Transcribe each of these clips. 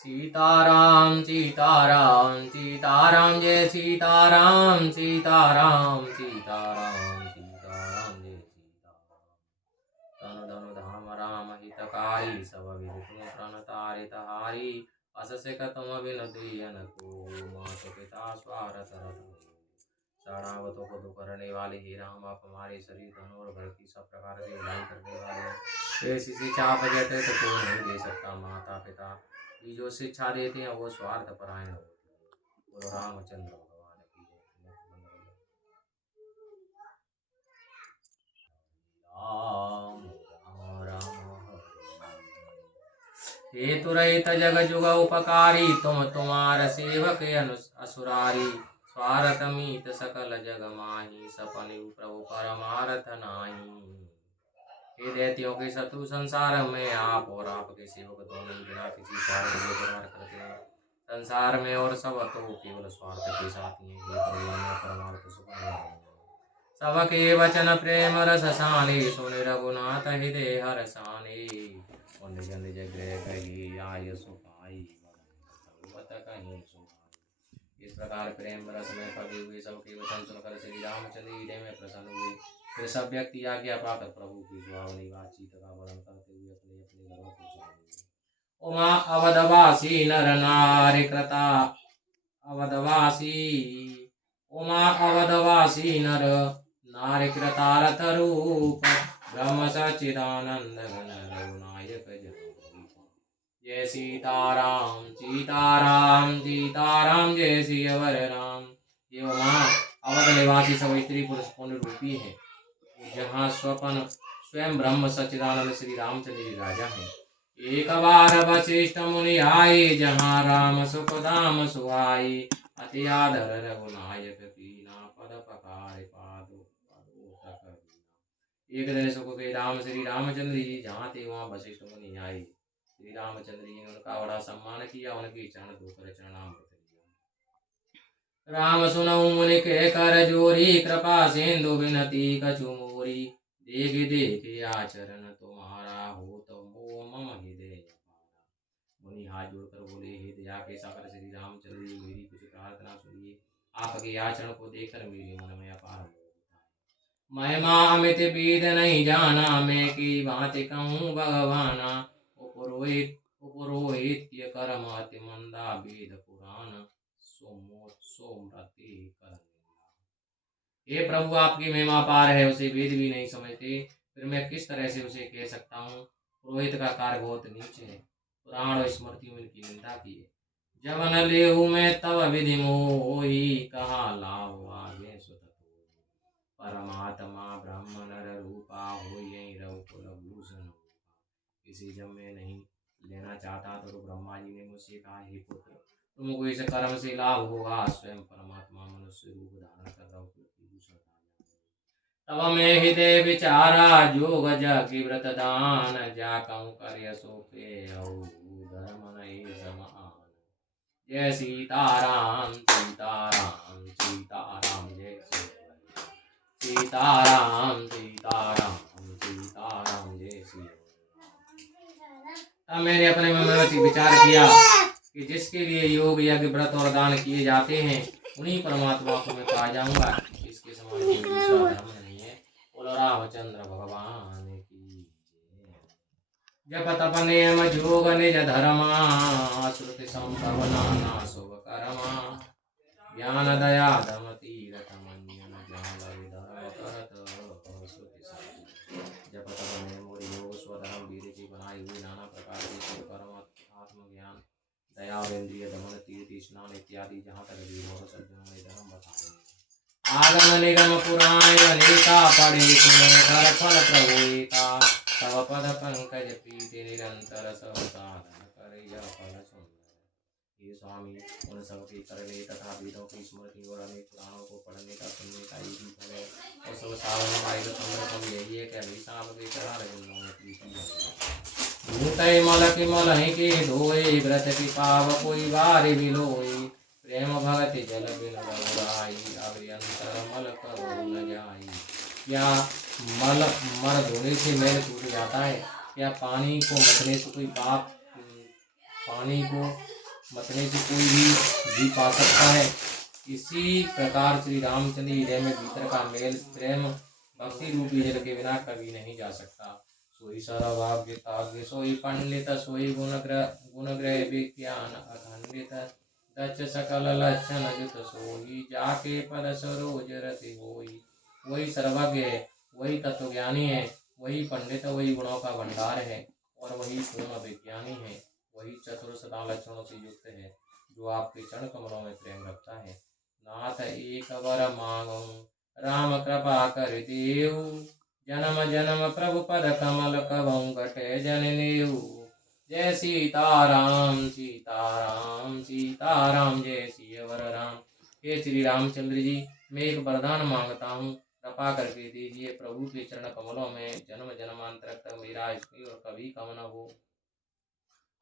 सीताराम सीताराम सीताराम जय सीताराम सीताराम सीताराम सीताराम जय सीताराम। तनु धनु धाम राम हितकारी सब विघ्न प्रणतारितहारी अस तुम बिन दीयन को मात पिता स्वारथ शरणागतों को दुख करने वाले हे राम आप हमारे शरीर धन और घर की सब प्रकार से भलाई करने वाले ऐसी शिक्षा आप देते तो कोई नहीं दे सकता। माता पिता की जो शिक्षा देते हैं वो स्वार्थ परायण होते हैं। बोलो रामचंद्र भगवान की राम राम हेतु रहित जग जुग उपकारी तुम तुम्हार सेवक असुरारी स्वार्थ मीत सकल जग माही सपन प्रभु परमारथ नाही। हे दैत्यों के शत्रु संसार में आप और आपके सेवक दोनों ही बिना किसी स्वार्थ के व्यवहार करते हैं। संसार में और सब तो केवल स्वार्थ के साथ ही है। परमार्थ सुख सबके वचन प्रेम रस साने सुन रघुनाथ हृदय हर साने निज निज गृह कही आय सुखाई कहीं सुखाई। इस प्रकार प्रेम रस में पगे हुए सबके वचन सुनकर श्री रामचंद्र हृदय में प्रसन्न हुए। फिर सब व्यक्ति आज्ञा पाकर प्रभु की सुहावनी बातचीत का वर्णन करते हुए अपने अपने घरों को चले गए। उमा अवधवासी नर नारी कृता अवधवासी उमा अवधवासी नर नारी कृतारथ रूप ब्रह्म सच्चिदानंद घन रघुनायक जय सीताराम सीताराम सीताराम जय सियावर राम। ये उमा अवध निवासी सब स्त्री पुरुष पुण्य रूपी है। जहाँ स्वयं ब्रह्म सच्चिदानंद श्री रामचंद्र राजा है। एक बार वशिष्ठ मुनि आए जहाँ राम सुख धाम सुहाई अति आदर रघुनायक कीना पद पकार पादो एक दिन सुख के राम श्री रामचंद्र जी जहाँ थे वहाँ वशिष्ठ मुनि आए। श्री रामचंद्र जी ने उनका बड़ा सम्मान किया उनके चरण धोकर चरणामृत लिया। राम सुनऊ मुनि के कर जोरी कृपा सिंधु विनती कछु मोरी देख देख आचरण तुम्हारा हो तो मम हृदय। मुनि हाथ जोड़कर बोले हे दया के सागर श्री रामचंद्र जी मेरी कुछ प्रार्थना सुनिए। आपके आचरण को देखकर मेरे मन में अपार महिमा अमित वेद नहीं जाना मैं की भांति कहूँ भगवाना। उपरोहित कर्म अति मंदा वेद पुराण सोमृति कर। हे प्रभु आपकी महिमा पार है उसे वेद भी नहीं समझते फिर मैं किस तरह से उसे कह सकता हूँ। पुरोहित का कार्य बहुत नीच है पुराण और स्मृति में इनकी निंदा की है। जब न लेहू मैं तब विधि मोही कहा लाभ आगे सुत परमात्मा ब्रह्म नर रूपा हो यही रघुकुल भूषण। किसी जब मैं नहीं लेना चाहता तो ब्रह्मा जी ने मुझसे कहा हे पुत्र तुमको इस कर्म से लाभ होगा। स्वयं परमात्मा मनुष्य रूप धारण कर रघुकुल भूषण तब मैं हृदय विचारा जोग जग व्रत दान जा कहूँ कर सो पे धर्म नहीं समान। जय सीताराम सीताराम सीताराम जय सीताराम सीताराम सीताराम जय श्री। तब मैंने अपने मन में विचार किया कि जिसके लिए योग यज्ञ व्रत और दान किए जाते हैं उन्हीं परमात्मा को मैं पा जाऊंगा। इसके समान कोई दूसरा धर्म नहीं है। बोलो रामचंद्र भगवान की जप तप नियम जोग निज धर्मा श्रुति संभव नाना शुभ कर्मा ज्ञान दया धम तीरथ मंजन ज्ञान धर्म करत श्रुति जप तप नियम और योग स्वधर्म वीर की बनाई हुई नाना प्रकार के शुभ कर्म आत्मज्ञान दया और इंद्रिय दमन तीर्थ स्नान इत्यादि जहाँ तक वीर और सज्जनों ने धर्म बताए। आगम निगम पुराण अनेका पढ़े सुने कर फल प्रभु का तव पद पंकज प्रीति निरंतर सब साधन कर फल सुंदर। ये स्वामी उन सबके करने तथा वेदों की स्मृति और अनेक पुराणों को पढ़ने का सुनने का यही फल है। और सब साधन हमारे संदर्भ यही है कि हमेशा आपके चरण रजनों में प्रीति भूतय मल की मल के धोए व्रत की पाव कोई बार बिलोई प्रेम भगति जल बिन रघुराई अभियंतर मल करो न जाई। क्या मल धोने से मैल छूट जाता है? क्या पानी को मथने से कोई पाप पानी को मतने से कोई भी जी पा सकता है। इसी प्रकार श्री रामचंद्र हृदय में भीतर का मेल प्रेम भक्ति रूपी जल के बिना कभी नहीं जा सकता। सोई सर्वभाग्यताग्य सोई पंडित सोई गुणग्रह विज्ञान अखंडित दक्ष सकल लक्षण युत सोई जाके पद सरोज रति होई। वही सर्वज्ञ है, वही तत्वज्ञानी है, वही पंडित, वही गुणों का भंडार है और वही पूर्ण विज्ञानी है। वही चतुर सदा लक्षणों से युक्त है, जो आपके चरण कमलों में प्रेम रखता है। नाथ एक वर मांगो राम कृपा कर देऊ, जन्म जन्म प्रभु पद कमल कबहु घटे जन नेऊ। जय सीताराम सीताराम सीताराम जय सियावर राम। हे श्री रामचंद्र जी, मैं एक वरदान मांगता हूँ, कृपा करके दीजिए। प्रभु के चरण कमलों में जन्म जन्मांतर तक मेरा स्नेह और कभी कम न हो।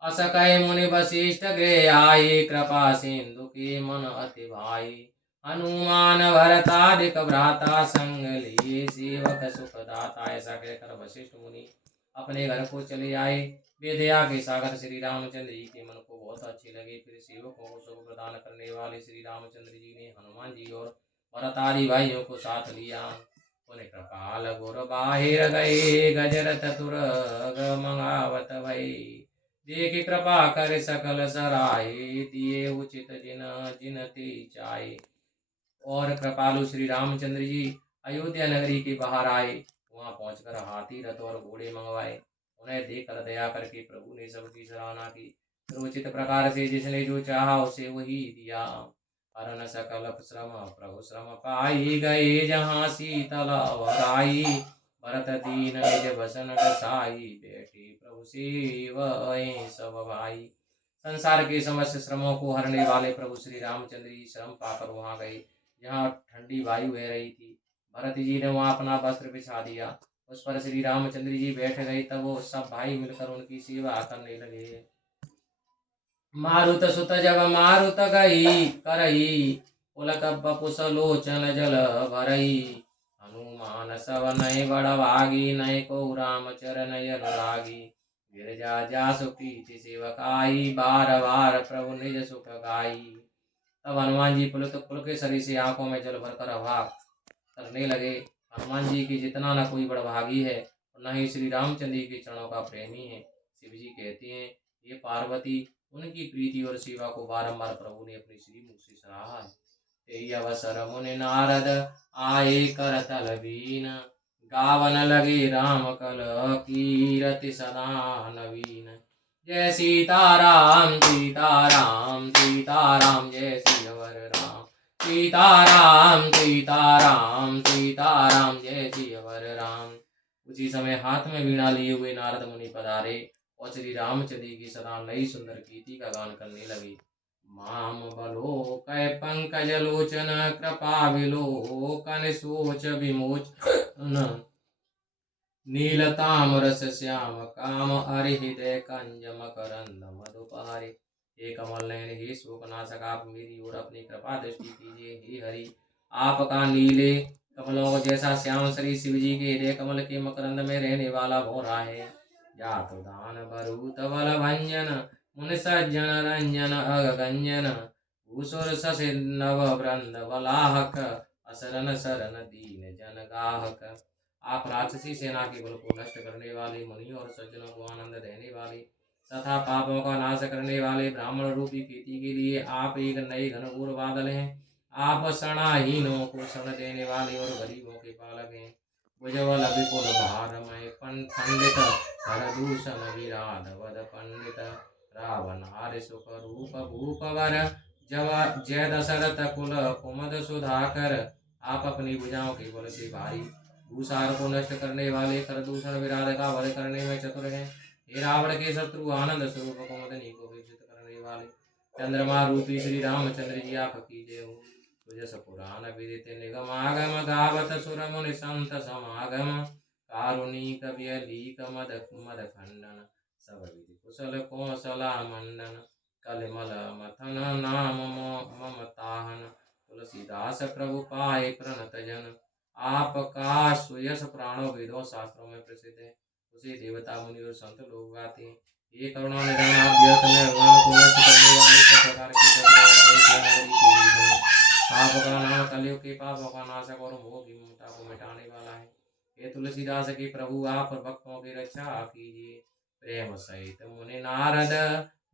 अस कहे मुनि वशिष्ठ गृह आए, कृपा सिंधु के मन अति भाई। हनुमान भरतादिक भ्राता संग लिए, सेवक सुखदाता। ऐसा कहकर वशिष्ठ मुनि अपने घर को चले आए। वे दया के सागर श्री रामचंद्र जी के मन को बहुत अच्छे लगे। फिर सेवकों को सुख प्रदान करने वाले श्री रामचंद्र जी ने हनुमान जी और भरतादि भाइयों को साथ लिया। उन्हें कृपाल गुर बाहिर गए, गजरथ तुर मंगावत भई। देख कृपा कर सकल सराय, दिए उचित जिन जिन ते चाहे। और कृपालु श्री रामचंद्र जी अयोध्या नगरी के बाहर आए। वहां पहुंचकर हाथी रथ और घोड़े मंगवाए। उन्हें देखकर दया करके प्रभु ने सबकी सराहना की। फिर उचित प्रकार से जिसने जो चाहा उसे वही दिया। हरन सकल श्रम प्रभु श्रम पाई, गए जहाँ शीतल वराई। भरत दीन निज बसन साई, बैठे प्रभु सेवहि सब भाई। संसार के समस्त श्रमों को हरने वाले प्रभु श्री रामचंद्र जी श्रम पाकर वहां गए जहाँ ठंडी वायु बह रही थी। भरत जी ने वहां अपना वस्त्र बिछा दिया, उस पर श्री रामचंद्र जी बैठ गए। तब वो सब भाई मिलकर उनकी सेवा करने लगे। मारुत सुत जब मारुत गई करई, पुलक बपुस लोचन जल भरई। हनुमान सब नय बड़ भागी, नय को राम चरण अनुरागी। गिरजा जासु प्रीति सेवकाई, बार बार प्रभु निज सुख गाई। तब हनुमान जी पुलक सरी से आंखों में जल भरकर हवा करने लगे। हनुमान जी की जितना न कोई बड़भागी है और न ही श्री रामचंद्र जी के चरणों का प्रेमी है। शिव जी कहते हैं, ये पार्वती उनकी प्रीति और सेवा को बारंबार प्रभु ने अपने श्री मुख से सराहा है। तेई अवसर मुनि नारद आए करतल बीन, गावन लगे राम कल कीरति सदा नवीन। जय सीताराम सीताराम सीताराम जय सियावर राम। सीताराम सीताराम सीताराम जय सियावर राम। उसी समय हाथ में वीणा लिए हुए नारद मुनि पधारे और श्री रामचंद्र की सदा नई सुंदर कीर्ति का गान करने लगे। माम बलो कै पंकज लोचन, कृपा विलोकन सोच विमोचन। नीलताम रस श्याम काम, हरि हृदय कंज मकरंद मधुपारे। हे कमल नयन हे शोकनाशक, आप मेरी ओर अपनी कृपा दृष्टि कीजिए। हे हरि, आपका नीले कमलों को जैसा श्याम श्री शिव जी के हृदय कमल के मकरंद में रहने वाला भौरा है। जातु दान बरूत बल भंजन, मुनि सज्जन रंजन अगंजन। भूसुर ससे नव वृंद बलाहक, असरन सरन दीन जन गाहक। आप राक्षसी सेना के बल को नष्ट करने वाले, मुनि और सज्जनों को आनंद देने वाले तथा पापों का नाश करने वाले, ब्राह्मण रूपी खेती के लिए आप एक नए घनघोर बादल हैं। आप शरणाहीनों को शरण देने वाले और गरीबों के पालक हैं। भुजबल विपुल भारमय पंडित, हर दूषण विराध वद पंडित। रावण हारि सुख रूप भूप वर, जय दशरथ कुल कुमद सुधाकर। आप अपनी भुजाओं के बल से भारी भूसार को नष्ट करने वाले, खरदूषण विराध का वध करने में चतुर हैं। हे रावण के शत्रु आनंद स्वरूप कुमुदनी को विकसित करने वाले, चंद्रमा रूपी श्री रामचंद्र जी आपकी जय हो। तुझस पुराण विदित निगमागम, गावत सुर मुनि संत समागम। कारुणिक व्यलीक मद मद खंडन, सब विधि कुशल कौशला मंडन। कलिमल मथन नाम मम ताहन, तुलसीदास प्रभु पाए प्रणत जन। आपका सुयश पुराणों वेदों शास्त्रों में प्रसिद्ध है, उसे देवता मुनि और संत लोग गाते हैं। ये करुणा निधान, आप व्यर्थ में भगवान को नष्ट करने वाले तारक और मोह की ममता को मिटाने वाला है। हे तुलसीदास के प्रभु आप भक्तों की रक्षा कीजिए। प्रेम सहित मुनि नारद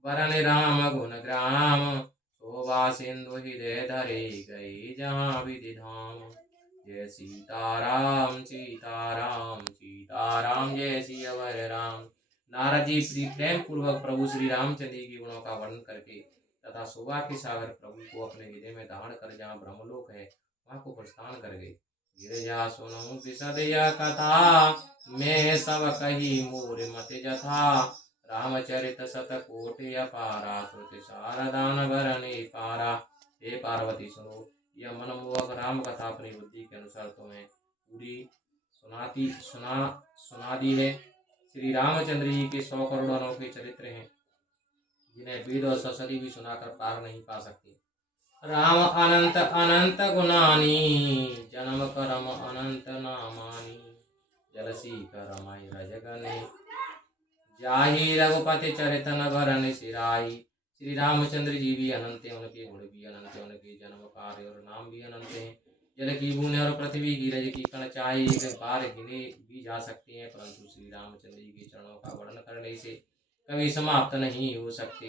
वरन राम गुण ग्राम, शोभा सिंधु हृदय धरे गए जहाँ विधि धाम। जय सीताराम सीताराम सीताराम जय सियावर राम। नारद जी प्रेम पूर्वक प्रभु श्री रामचंद्र जी के गुणों का वर्णन करके तथा शोभा के सागर प्रभु को अपने हृदय में धारण कर जहाँ ब्रह्मलोक है वहां को प्रस्थान कर गए। गिरजा सुनूं बिशद यह कथा, मैं सब कही मोर मत जथा। रामचरित शतकोटि अपारा, श्रुति शारदा नगर ने पारा। हे पार्वती सुनो, यह मनमोहक राम कथा अपनी बुद्धि के अनुसार तुम्हें पूरी सुना दी है। श्री रामचंद्र जी के 100 करोड़ अनोखे चरित्र हैं जिन्हें वेद और सरस्वती भी सुनाकर पार नहीं पा सकते। राम अनंत अनंत गुणानी, जन्म करम अनंत नामानी। जलसी करमाई रजगने, जाहि रघुपति चरित नभरन सिराई। श्री रामचंद्र जी भी अनंत हैं, उनके गुण भी अनंत हैं, उनके जन्म कार्य और नाम भी अनंत हैं। जल की बूंदें और पृथ्वी की रज की कण चाहे एक बार गिने भी जा सकती हैं, परंतु श्री रामचंद्र जी के चरणों का वर्णन करने से कभी समाप्त नहीं हो सकते।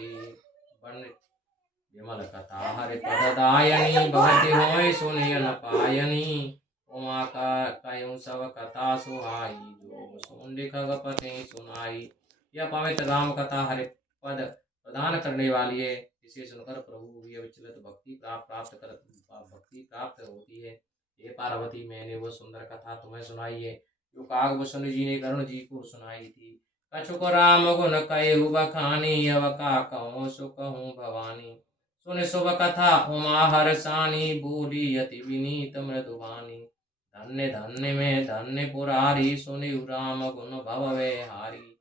विमल कथा हरि पददायनी, भगति होय सुनि न पायनी। उमा का कयूं सब कथा सुहाई, जो सुन खगपति सुनाई। यह पवित्र राम कथा हरि पद प्रदान करने वाली है, इसे सुनकर प्रभु भी अविचलित भक्ति प्राप्त होती है। हे पार्वती, मैंने वो सुंदर कथा तुम्हें सुनाई है जो कागभूषण जी ने करुण जी को सुनाई थी। कछुक राम गुण कयहु बखानी, अब का कहूँ सो कहूँ भवानी। सुन शुभ कथा उमा हर्षानी, बोली अति विनीत मृदुवानी। धन्य धन्य में धन्य पुरारी, सुनि राम गुण भव हारी।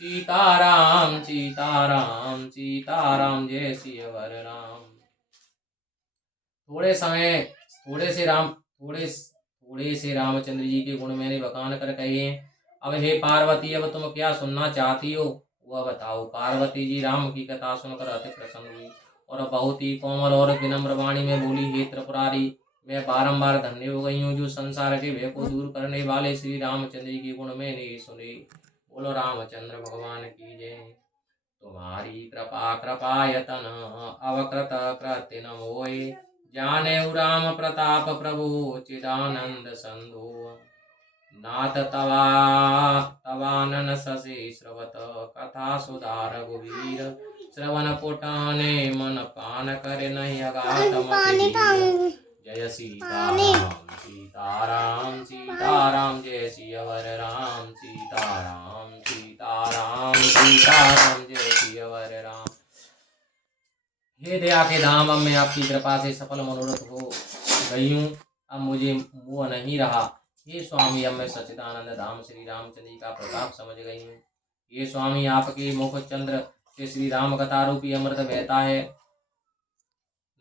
सीताराम सीताराम सीताराम जय सियावर राम। थोड़े से रामचंद्र जी के गुण मैंने बखान कर कहे। अब हे पार्वती, अब तुम क्या सुनना चाहती हो वह बताओ। पार्वती जी राम की कथा सुनकर अति प्रसन्न हुई और बहुत ही कोमल और विनम्र वाणी में बोली, हे त्रिपुरारी, मैं बारंबार धन्य हो गई हूँ जो संसार के भय को दूर करने वाले श्री रामचंद्र जी के गुण मैंने सुने। बोलो रामचंद्र भगवान की जय। तुम्हारी कृपा कृपायतन, अवकृत कृत्य न मोए। जानेउ राम प्रताप प्रभु, चिदानंद संधो। नाथ तवानन ससे श्रवत, कथा सुधा रघुवीर। श्रवण पुटाने मन पान करे, नहीं अगात मति। जय सीताराम सीताराम सीताराम जय सियावर राम। सीताराम सीताराम सीताराम जय सियावर राम। हे दया के धाम, अब मैं आपकी कृपा से सफल मनोरथ हो गई हूँ, अब मुझे मोह नहीं रहा। हे स्वामी, अब मैं सच्चिदानंद धाम श्री रामचंद्र जी का प्रताप समझ गई हूँ। हे स्वामी, आपके मुख चंद्र से श्री राम कथा रूपी अमृत बहता है।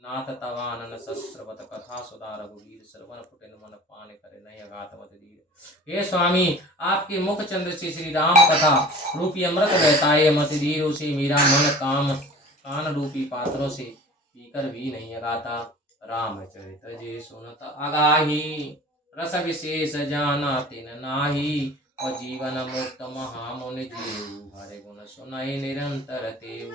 नाथ तवानन सस्रवत, कथा सुधा रघुवीर। श्रवण पुटिन मन पान करे, नहीं अगात मत धीर। हे स्वामी, आपके मुख चंद्र से श्री राम कथा रूपी अमृत बहता है। मत धीर उसे मेरा मन कान रूपी पात्रों से पीकर भी नहीं अगाता। रामचरित जे सुनत अगाही, रस विशेष जाना तिन नाही। और जीवन मुक्त महामुनि जीव, हरे गुण सुनाई निरंतर तेऊ।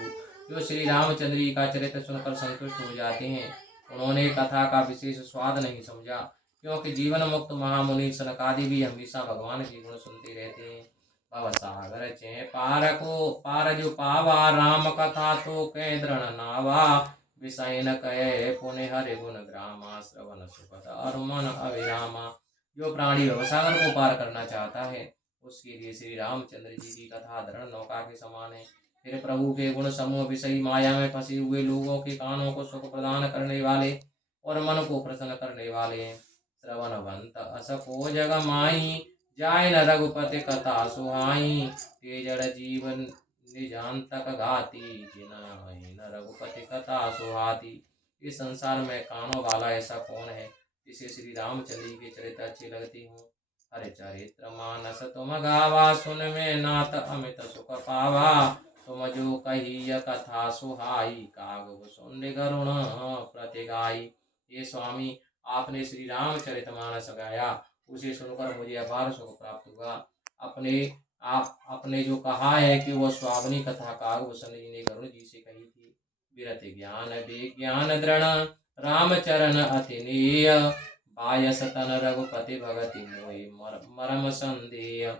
जो श्री रामचंद्र जी का चरित्र सुनकर संतुष्ट हो जाते हैं, उन्होंने कथा का विशेष स्वाद नहीं समझा, क्योंकि जीवन मुक्त महामुनि सनकादि भी हमेशा भगवान के गुण सुनते रहते हैं। भव सागर चे पार जो पावा, राम कथा तो कै दृढ़ नावा। विषय न कहे पुण्य हरि गुण ग्रामा, श्रवण सुखद और मन अविरामा। जो प्राणी भवसागर को पार करना चाहता है, उसके लिए श्री रामचंद्र जी की कथा दृढ़ नौका के समान है। फिर प्रभु के गुण समूह विषयी माया में फंसे हुए लोगों के कानों को सुख प्रदान करने वाले और मन को प्रसन्न करने वाले हैं। श्रवणवंत अस को जग माई, जाय न रघुपति कथा सुहाई। ते जड़ जीवन निजांतक घाती, जिनाहि न रघुपति कथा सुहाती। इस संसार में कानों वाला ऐसा कौन है जिसे श्री रामचंद्र जी के चरित्र अच्छे लगते हों। हरे चरित्र मानस तुम गावा, सुन में नाथ अमित सुख पावा। तुम जो कही कथा सुहाई, काग सुन गरुण प्रति गाई। ये स्वामी, आपने श्री रामचरितमानस गाया, उसे सुनकर मुझे अपार सुख प्राप्त हुआ। आपने जो कहा है कि वो स्वामिनी कथा कागभूषण जी ने गरुड़ जी से कही थी। विरत ज्ञान विज्ञान दृढ़ रामचरण अति नेय, बायस तन रघुपति भगति मोहि मरम संदेय।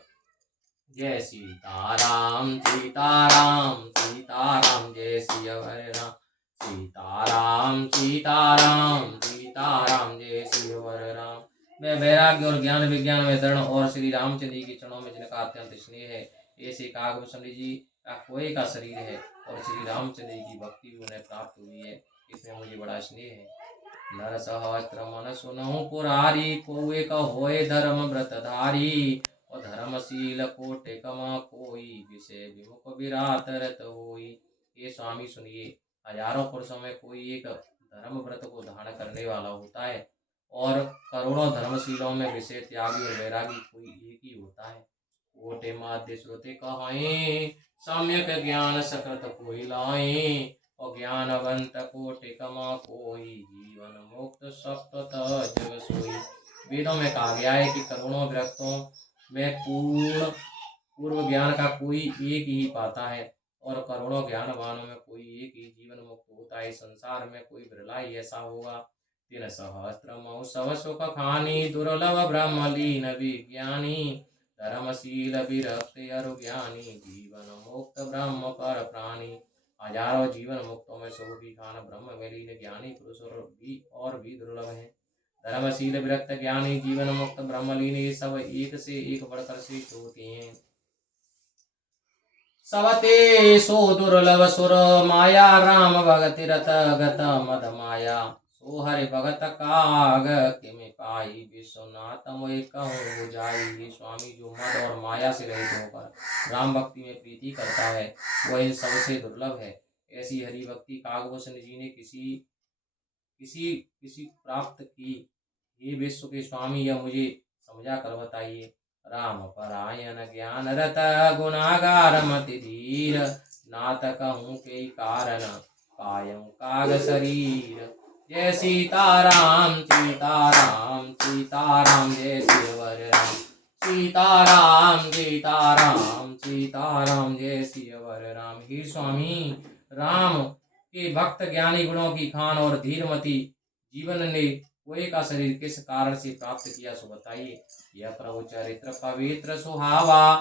जय सीताराम सीताराम सीताराम, जय सियावर राम सीताराम सीताराम सीताराम, जय सियावर राम। मैं वैराग्य और ज्ञान विज्ञान में दृढ़ और श्री रामचंद्र जी के चरणों में जिनका अत्यंत स्नेह है, ऐसे कागभूषण जी का कोई का शरीर है और श्री रामचंद्र जी की भक्ति भी उन्हें प्राप्त हुई है, इसमें मुझे बड़ा स्नेह है। नर सहस्त्र मन सुनहु पुरारी, को एक होए धर्म व्रतधारी, और धर्मशील कोटि कमा कोई, विषय विमुख विराट रत होई। ये स्वामी सुनिए, हजारों पुरुषों में कोई एक धर्म व्रत को धारण करने वाला होता है और करोड़ों धर्मशीलों में विषय त्यागी और वैरागी कोई एक ही होता है। कोटि माध्य श्रुति कहाई, सम्यक ज्ञान सकृत कोई लाई, और ज्ञानवंत कोटि कमा कोई, जीवन मुक्त सप्त जग सोई। वेदों में कहा गया है कि करोड़ों व्यक्तों में पूर्व ज्ञान का कोई एक ही पाता है और करोड़ों ज्ञानवानों में कोई एक ही जीवन मुक्त होता है। संसार में कोई बिरला ही ऐसा होगा। तीन सहस्त्र मऊ सव सुख खानी, दुर्लभ ब्रह्म लीन विज्ञानी, धर्मशील विरक्त अरु ज्ञानी, जीवन मुक्त ब्रह्म पर प्राणी। हजारों जीवन मुक्तों में सुख की खान ब्रह्म में लीन ज्ञानी पुरुष और भी दुर्लभ है। धर्मशील विरक्त ज्ञानी जीवन मुक्त ब्रह्मलीन, ये सब एक से एक बढ़कर श्रेष्ठ होते हैं। सबते सो दुर्लभ सुर माया, राम भगति रत गत मद माया, सो हरि भगत काग किमि पाई, विश्वनाथ मोहि कहूँ बुझाई। स्वामी जो मद और माया से रहित होकर राम भक्ति में प्रीति करता है, वह सबसे दुर्लभ है। ऐसी हरि भक्ति कागभूषण जी ने किसी प्राप्त की। ये विश्व के स्वामी, यह मुझे समझा कर बताइए। राम परायण ज्ञान रत गुणागार मति धीर, नाथ कहूँ के कारण पायऊ काग शरीर। जय सीताराम सीताराम सीताराम, जय सियावर राम सीताराम सीताराम सीताराम, जय सियावर राम। हे स्वामी, राम के भक्त ज्ञानी गुणों की खान और धीरमती जीवन ने कोई का शरीर किस कारण से प्राप्त किया, सो बताइए। यह प्रभु चरित्र पवित्र सुहावा,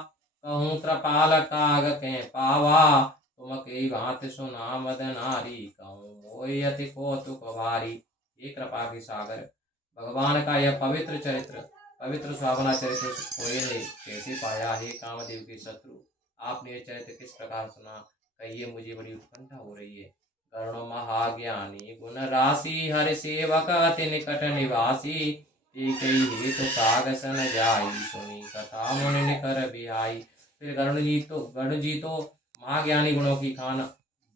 कहूँ कृपाल काग के पावा, तुम के भांति सुना मद नारी, कहूँ मोहि अति कौतुक भारी। ये कृपा के सागर भगवान का यह पवित्र सुहावना चरित्र कोई ने कैसे पाया। हे कामदेव के शत्रु, आपने यह चरित्र किस प्रकार सुना, कहिए, मुझे बड़ी उत्कंठा हो रही है। करुण महाज्ञानी गुण राशि, हरि सेवक अति निकट निवासी, एक ही हेतु काग सन जाई, सुनी कथा मुनि निकर बिहाई। फिर गरुड़ जी तो महाज्ञानी गुणों की खान,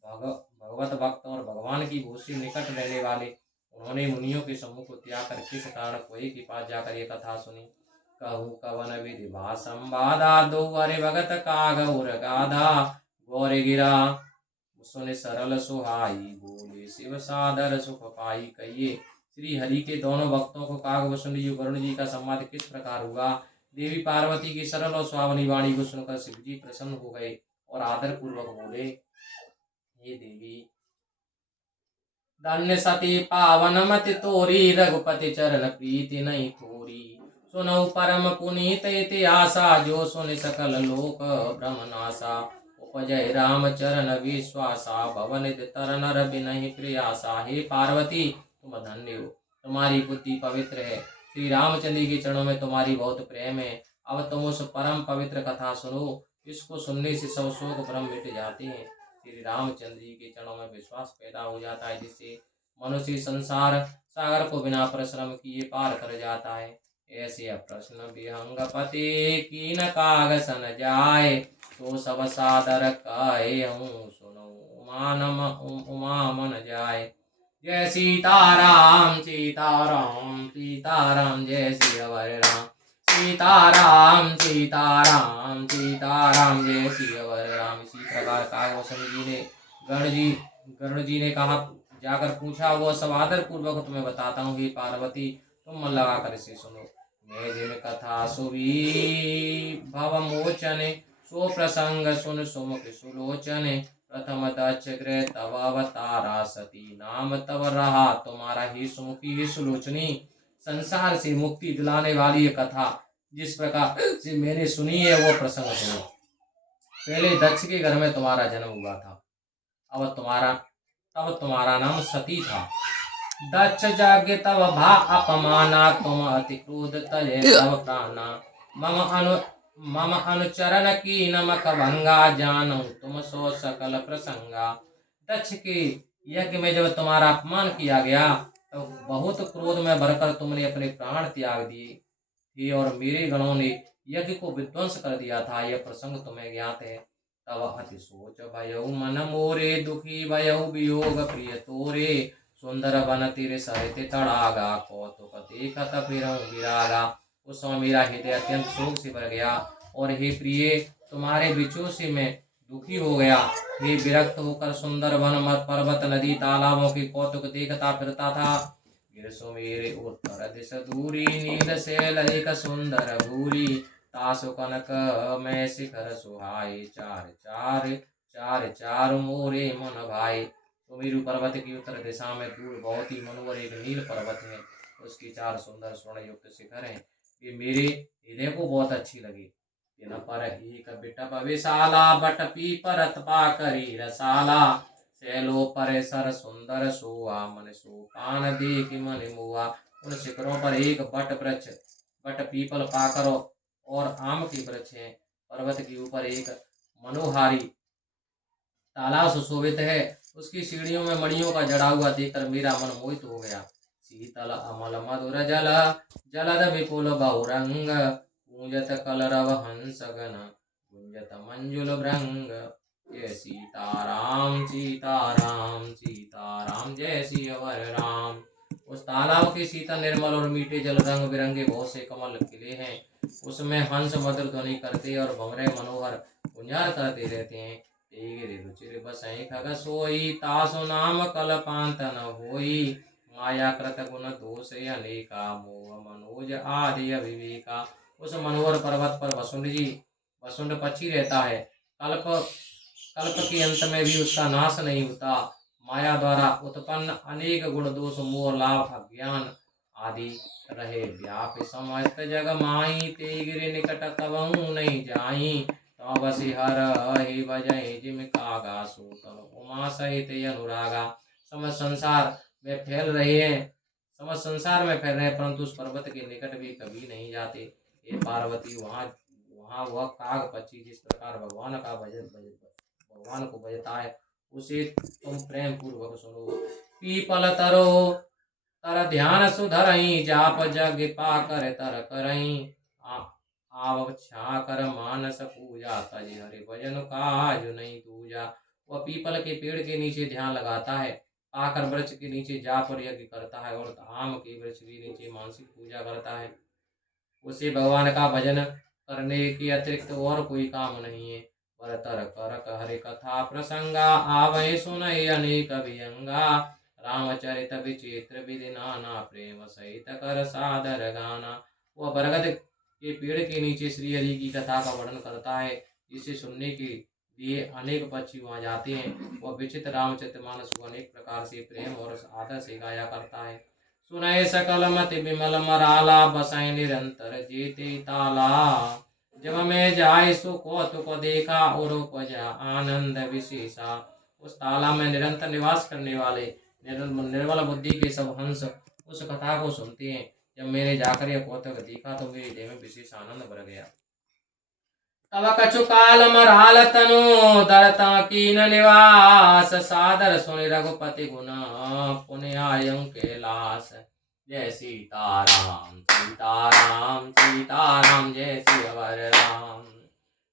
भगवत भक्त और भगवान की बहुत सी निकट रहने वाले, उन्होंने मुनियों के समूह को त्याग कर किस कारण कोई के पास जाकर ये कथा सुनी। कहूँ कवन विधि भा संवादा, दो हरि भगत काग उर गाधा, गौर गिरा सुन सरल सुहाई, बोले शिव सादर सुख पाई। कहिए, श्री हरि के दोनों भक्तों को कागभूषण जी गरुड़ जी का संवाद किस प्रकार हुआ। देवी पार्वती की सरल और सुहावनी वाणी को सुनकर शिव जी प्रसन्न हो गए और आदर पूर्वक बोले, हे देवी, धन्य सती पावन मति तोरी, रघुपति चरण प्रीति नहीं थोरी, सुनौ परम पुनीत इतिहासा, जो सुन सकल लोक ब्रह्मनासा, उपजय राम चरण विश्वासा, भवन तर नर बिनहि प्रियासा। हे पार्वती, तुम धन्य हो, तुम्हारी बुद्धि पवित्र है, श्री रामचंद्र के चरणों में तुम्हारी बहुत प्रेम है। अब तुम उस परम पवित्र कथा सुनो, इसको सुनने से सब शोक भ्रम मिट जाते हैं। श्री रामचंद्र जी के चरणों में विश्वास पैदा हो जाता है, जिससे मनुष्य संसार सागर को बिना परिश्रम किए पार कर जाता है। ऐसे प्रश्न विहंग पति कीन काग सन जाए, तो सब सादर कहे हूँ सुनो उमा मन जाए। जय सीताराम सीताराम सीताराम, जय सियावर राम सीताराम सीताराम सीताराम, जय सियावर राम। इसी प्रकार कागभूषण जी ने गरुड़ जी ने कहा जाकर पूछा, वो सब आदर पूर्वक तुम्हें बताता हूँ। हे पार्वती, तुम मन लगाकर इसे सुनो। मैं जिन कथा सुभी भव मोचने, सो प्रसंग सुन सुमुख सुलोचने। प्रथम दक्ष गृह तव अवतारा, सती नाम तब रहा तुम्हारा, ही सुमुखी ही सुलोचनी। संसार से मुक्ति दिलाने वाली ये कथा जिस प्रकार से मैंने सुनी है, वो प्रसंग सुनो। पहले दक्ष के घर में तुम्हारा जन्म हुआ था। तब तुम्हारा नाम सती था। दक्ष जागे तब भा अपमाना, तुम अति क्रोध तजे तब प्राणा। मम अनुचरण की नमक भंगा, जानू तुम सो सकल प्रसंगा। दक्ष के यज्ञ में जब तुम्हारा अपमान किया गया, तो बहुत क्रोध में भरकर तुमने अपने प्राण त्याग दिए थे और मेरे गणों ने यज्ञ को विध्वंस कर दिया था। यह प्रसंग तुम्हें ज्ञात है। तब अति सोच भयउ मन मोरे, दुखी भयउ वियोग प्रिय तोरे। सुंदर बन तेरे सहित तड़ागा, कौतुक देखत फिरऊं विरागा। उस समय मेरा हृदय अत्यंत शोक से भर गया और हे प्रिय, तुम्हारे विचों से मैं दुखी हो गया। हे विरक्त होकर सुंदर वन मत पर्वत नदी तालाबों की कौतुक देखता फिरता था। गिरसो मेरे उत्तर दिश दूरी, नील शैल एक सुंदर भूरी। तासु कनक मैं शिखर सुहाई, चार चार चार चार मोरे मन भाई। सुमेरु पर्वत की उत्तर दिशा में दूर बहुत ही मनोहर एक नील पर्वत है। उसकी चार सुंदर स्वर्ण युक्त शिखर हैं। ये मेरे हृदय को बहुत अच्छी लगी। तिन पर एक बिटप विशाला, बट पीपरत पाकरी रसाला। सैलो पर सर सुंदर सोआ, मन सो पान देख मन मुआ। उन शिखरों पर एक बट पीपल पाकर और आम के वृक्ष हैं। पर्वत के ऊपर एक मनोहारी तालाब सुशोभित है। उसकी सीढ़ियों में मणियों का जड़ा हुआ देखकर मेरा मन मोहित हो गया। शीतल अमल मधुर जल, जलद विपुल बहुरंग। पूंजत कलरव हंस गण, गुंजत मंजुल भृंग। जय सीताराम सीताराम सीताराम, जय सियावर राम। उस तालाब के शीतल निर्मल और मीठे जल रंग बिरंगे बहुत से कमल खिले हैं। उसमें हंस मधुर ध्वनि करते और भंवरे मनोहर गुंजार करते रहते हैं। तेगिरि रुचिर बसई खग सोई, तासु नाम कलपांत न होई। माया कृत गुण दोष अनेका, मोह मनोज आदि अविवेका। उस मनोहर पर्वत पर वसुंड पक्षी रहता है। कल्प के अंत में भी उसका नाश नहीं होता। माया द्वारा उत्पन्न अनेक गुण दोष मोह लाभ अज्ञान आदि रहे व्याप समस्त जग माई। तेगिरि निकट कबहु नहीं जाई, तो बसी हर ही बजई जिम कागा। सूतन उमा सहित अनुरागा। समस्त संसार में फैल रहे हैं परंतु उस पर्वत के निकट भी कभी नहीं जाते। हे पार्वती, वहाँ वह काग पक्षी जिस प्रकार भगवान को भजता है, उसे तुम प्रेम पूर्वक सुनो। पीपल तरो तर ध्यान सुधरई, जाप जग पाकर तर करई। आव छा कर मानस पूजा, तज हरि भजन काज नहीं दूजा। वह पीपल के पेड़ के नीचे ध्यान लगाता है, पाकर वृक्ष के नीचे जाप और यज्ञ करता है और आम के वृक्ष के नीचे मानसिक पूजा करता है। उसे भगवान का भजन करने के अतिरिक्त और कोई काम नहीं है। पर तर कर हरि कथा प्रसंगा, आवै सुनई अनेक विहंगा। रामचरित विचित्र विधि नाना, प्रेम सहित कर सादर गाना। वह बरगद के पेड़ के नीचे श्री हरि की कथा का वर्णन करता है, जिसे सुनने के लिए अनेक पक्षी वहां जाते हैं। वह विचित्र रामचरितमानस को अनेक प्रकार से प्रेम और आदर से गाया करता है। सुनय सकल मति विमल मराला, बसै निरंतर जेते ताला। जब मैं जाय सो कौतुक देखा, और उपजा आनंद विशेषा। उस ताला में निरंतर निवास करने वाले निर्मल बुद्धि के सब हंस उस कथा को सुनते हैं। जब मैंने जाकर यह कौतुक देखा, तो मेरे हृदय में विशेष आनंद भर गया। तब कछु काल मराल तनु, दरता कीन निवास। सादर सुनि रघुपति गुण, पुण्य आयं कैलास। जय सीताराम सीताराम सीताराम, जय सियावर राम।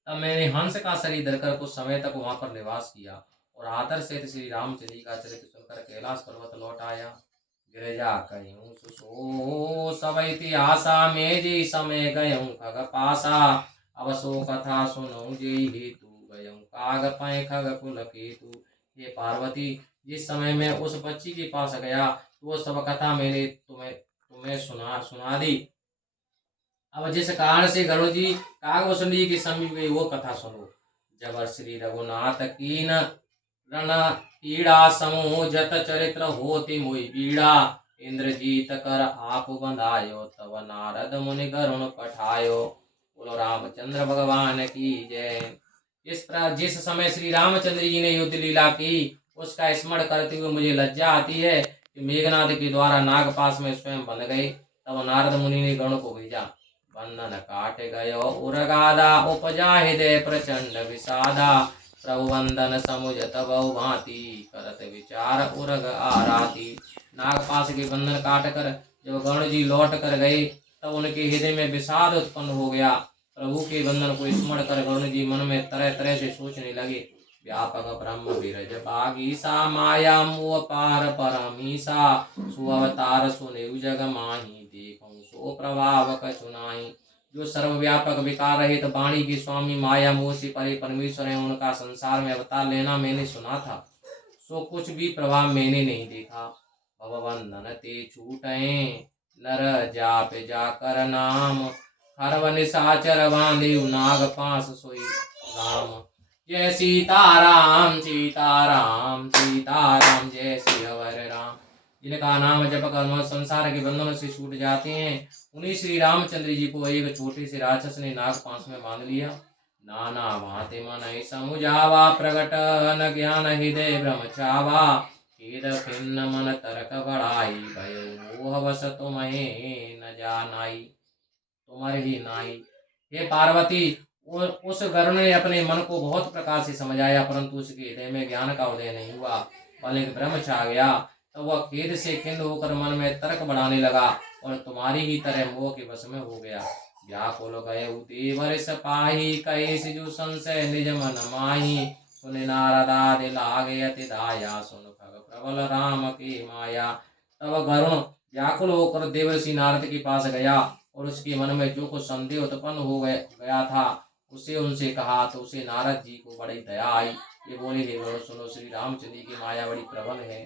तब मैंने हंस का शरीर धरकर कुछ समय तक वहां पर निवास किया और आदर से श्री रामचंद्र का चरित्र सुनकर कैलाश पर्वत लौट आया। गिरजा कहूँ सुसो सब इतिहासा, में जी समय गयऊँ खग पासा। अब सो कथा सुनऊँ जे हेतु, गयऊँ काग पै खग कुल केतु। हे पार्वती, जिस समय मैं उस पक्षी के पास गया तो वो सब कथा मैंने तुम्हें तुम्हें सुना दी। अब जिस कारण से गरुड़ जी कागभूषणी के समीप गए वो कथा सुनो। जब श्री रघुनाथ कीन रण पीड़ा समूह जत चरित्र होति मोहि पीड़ा। इंद्रजीत कर आप बंधायो तब नारद मुनि गरुण पठायो। बोलो रामचंद्र भगवान की जय। जिस समय श्री रामचंद्र जी ने युद्ध लीला की उसका स्मरण करते हुए मुझे लज्जा आती है कि मेघनाद के द्वारा नागपाश में स्वयं बंध गए। तब नारद मुनि ने गरुण को भेजा। बंधन काट गयो उरगादा उपजा हृदय प्रचंड विषादा। प्रभु वंदन समुझ तब भांति करत विचार उरग आराती। नागपाश के बंधन काट कर जब गरुण जी लौट कर गए तब उनके हृदय में विषाद उत्पन्न हो गया। प्रभु के बंधन को स्मरण कर गरुण जी मन में तरह तरह से सोचने लगे। व्यापक ब्रह्म विरज बागीसा माया मोह पार परमीसा। सुअवतार सुनेउ जग माही देखूं सो प्रभाव कछु नाहि। जो सर्वव्यापक विकार रहित वाणी के स्वामी माया मोह से परे परमेश्वर है उनका संसार में अवतार लेना मैंने सुना था, सो कुछ भी प्रभाव मैंने नहीं देखा। भवबंधन ते छूटे नर जाप जाकर नाम। हरव निशाचर बांधे नाग पास सोई राम। जय सीताराम सीताराम सीताराम जय श्री हर राम। जिनका नाम जप कर संसार के बंधनों से छूट जाते हैं उन्हीं श्री रामचंद्र जी को एक छोटे से राक्षस ने नाग पास में बांध लिया। नाना भांति मन समुझावा प्रगट न ज्ञान हृदय भ्रम छावा। खेद खिन्न मन तर्क बढ़ाई भयो मोह वश तुम्हें न जानाई तुम्हारे ही नाई। हे पार्वती उस गरुड़ ने अपने मन को बहुत प्रकार से समझाया परंतु उसके हृदय में ज्ञान का उदय नहीं हुआ, बल्कि भ्रम छा गया। तो वह खेद से खिन्न होकर मन में तर्क बढ़ाने लगा और तुम्हारी ही तरह मोह के वश में हो गया। व्याकुल गए देवर सपाही कहे सिजु संशय निज मन माही। सुन नारदादि लागे अति दाया सुन खग प्रबल राम की माया। तब गरुण व्याकुल होकर देवर्षि नारद के पास गया और उसके मन में जो कुछ संदेह उत्पन्न हो गया था उसे उनसे कहा तो उसे नारद जी को बड़ी दया आई। ये बोले हे गरुड़ सुनो श्री रामचंद्र जी की माया बड़ी प्रबल है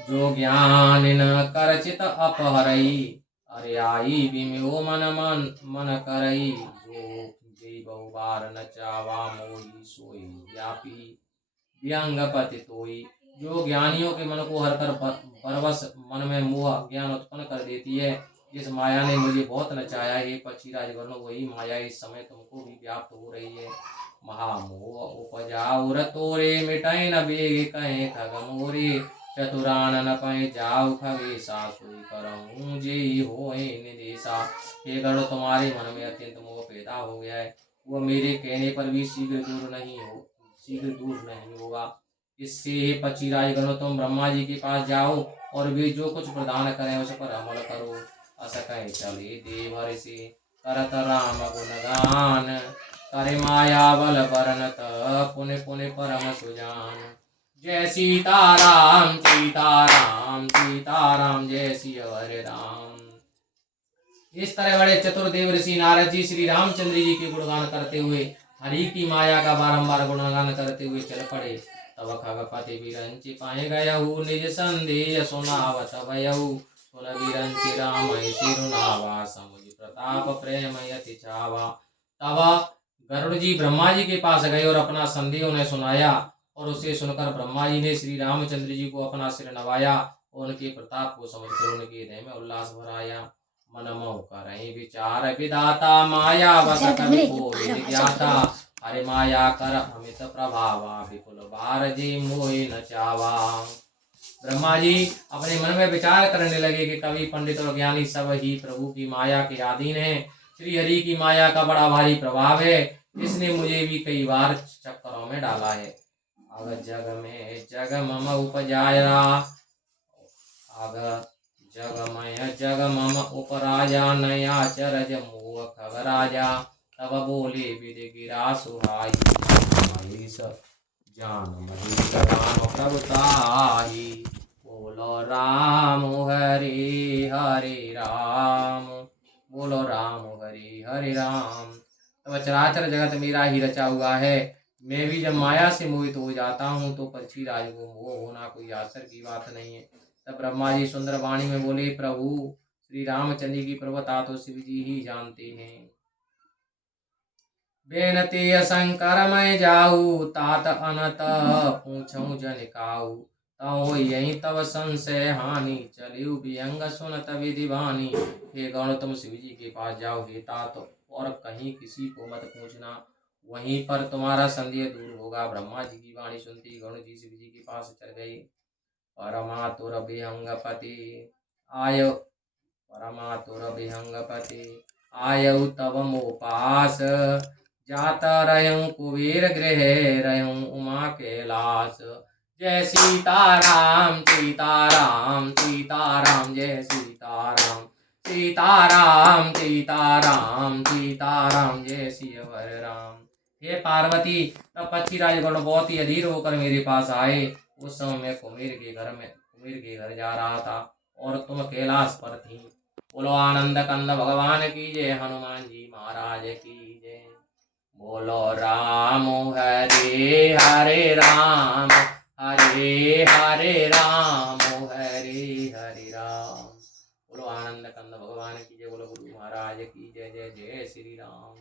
जो ज्ञान न करचित अपहरई। अरे आई बिम्यो मन करई जो जे बहु बार न चावा मोही सोई व्यापी व्यंग पति तोई। जो ज्ञानियों के मन को हर कर परवश मन में मोह ज्ञान उत्पन्न कर देती है। इस माया ने मुझे बहुत नचाया है पक्षी राजगण वही माया इस समय तुमको भी व्याप्त हो रही है। महामोह उपजाऊ रतोरे मिटाई न बेग कहे खग मोरे। चतुरान न पै जाऊ खगेशा सोई करऊं जे होए निदेशा। हे गरुड़ तुम्हारे मन में अत्यंत मोह पैदा हो गया है वह मेरे कहने पर भी शीघ्र दूर नहीं होगा। इससे पक्षीराज गणों तुम ब्रह्मा जी के पास जाओ और वे जो कुछ प्रदान करें उस पर अमल करो। अस कह चले देवर से करत राम गुणगान। करे माया बल बरनत पुनि पुनि परम सुजान। जय सीताराम सीताराम सीताराम जय श्री हरे राम। इस तरह बड़े चतुर देव ऋषि नारद जी श्री रामचंद्र जी के गुणगान करते हुए हरि की माया का बारंबार गुणगान करते हुए चल पड़े। तब खगपति बिरंचि पाए गयहु निज संदेह सुनावत भयहु। सुन बिरंचि राम सिरुनावा समुझ प्रताप प्रेम यति छावा। तब गरुड़ जी ब्रह्मा जी के पास गए और अपना संदेह उन्हें सुनाया और उसे सुनकर ब्रह्मा जी ने श्री रामचंद्र जी को अपना सिर नवाया और उनके प्रताप को समझकर उनके हृदय में उल्लास भराया। मन मोह करहि विचार विधाता माया वश कवि कोई ज्ञाता। हरि माया कर अमित प्रभावा विपुल बार जी मोहि न चावा। ब्रह्मा जी अपने मन में विचार करने लगे कि कवि पंडित और ज्ञानी सब ही प्रभु की माया के अधीन हैं। श्री हरि की माया का बड़ा भारी प्रभाव है इसने मुझे भी कई बार चक्करों में डाला है। अग जग में जग मम उपजाया अग जगमय जग मम उपराजा नया चरज मोह खग राजा। तब बोले विधि गिरा सुहाई जान मही राम प्रभुताई। बोलो राम हरि हरि राम बोलो राम हरि हरि राम। तब चराचर जगत मेरा ही रचा हुआ है मैं भी जब माया से मोहित हो जाता हूँ तो पृथ्वीराज को मोह होना कोई आश्चर्य की बात नहीं है। तब ब्रह्मा जी सुंदर वाणी में बोले, प्रभु श्री रामचंद्र की प्रभुता तो शिव जी ही जानते हैं। बेनती शंकर मैं जाऊ तात अनत पूछऊं जन काऊ। तहो यही तब संशय हानि चलियो विहंग सुनत विधि बानी। हे गण तुम शिव जी के पास जाओ हे तात, और कहीं किसी को मत पूछना, वहीं पर तुम्हारा संदेह दूर होगा। ब्रह्मा जी की वाणी सुनती गण जी शिव जी के पास चल गए। परमातुर विहंगपति आय परमातुर विहंगपति आयु तब मोह पास। जाता रहूं कुबेर गृह रहूं उमा कैलाश। जय सीताराम सीताराम सीताराम जय सीताराम सीताराम सीताराम सीताराम जय सियावर राम। हे पार्वती, तब पक्षीराज गण बहुत ही अधीर होकर मेरे पास आए। उस समय मैं कुबेर के घर जा रहा था और तुम कैलाश पर थी। बोलो आनंद कंद भगवान की जय, हनुमान जी महाराज की जय। बोलो राम हरे हरे राम हरे हरे राम हरे हरे राम। बोलो आनंद कंद भगवान की जय। बोलो गुरु महाराज की जय। जय जय श्री राम।